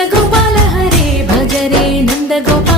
Nandagopala Hare భజరే Nandagopala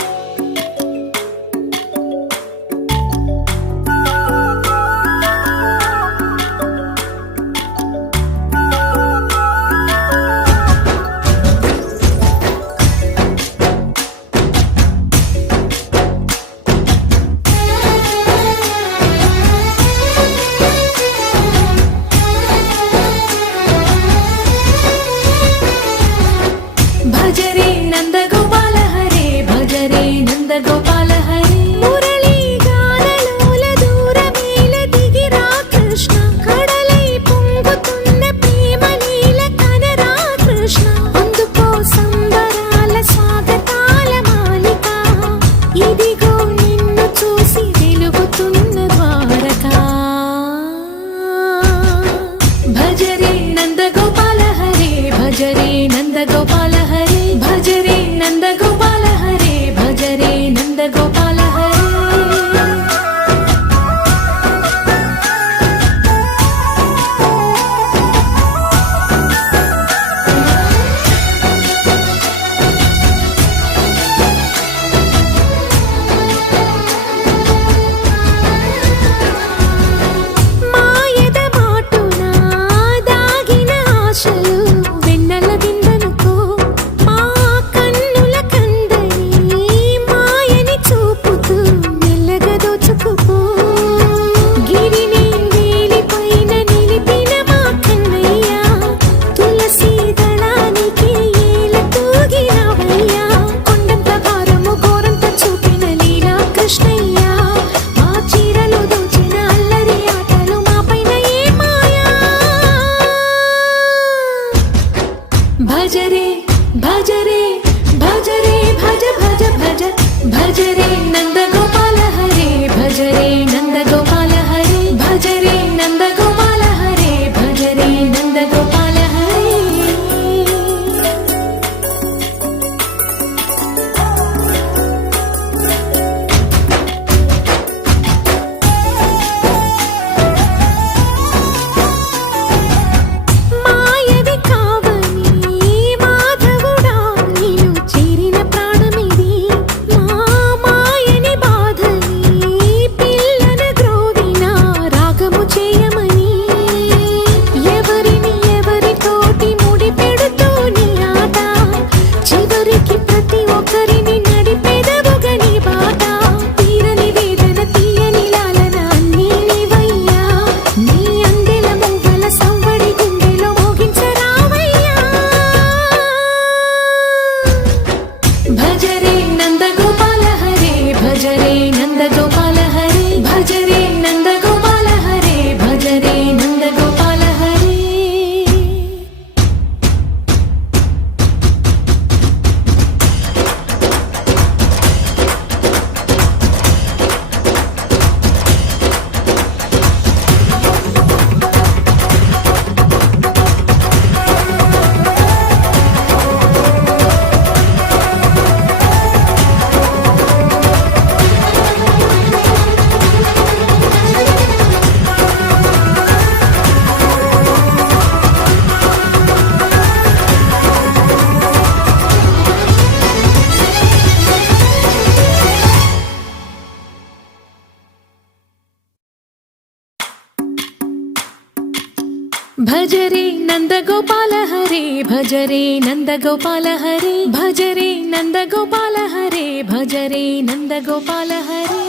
భజరే Nandagopala Hare భజరే Nandagopala Hare భజరే Nandagopala Hare భజరే Nandagopala Hare.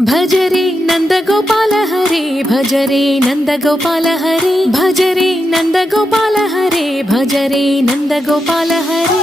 భజరే Nandagopala Hare భజరే Nandagopala Hare భజరే Nandagopala Hare భజరే Nandagopala Hare.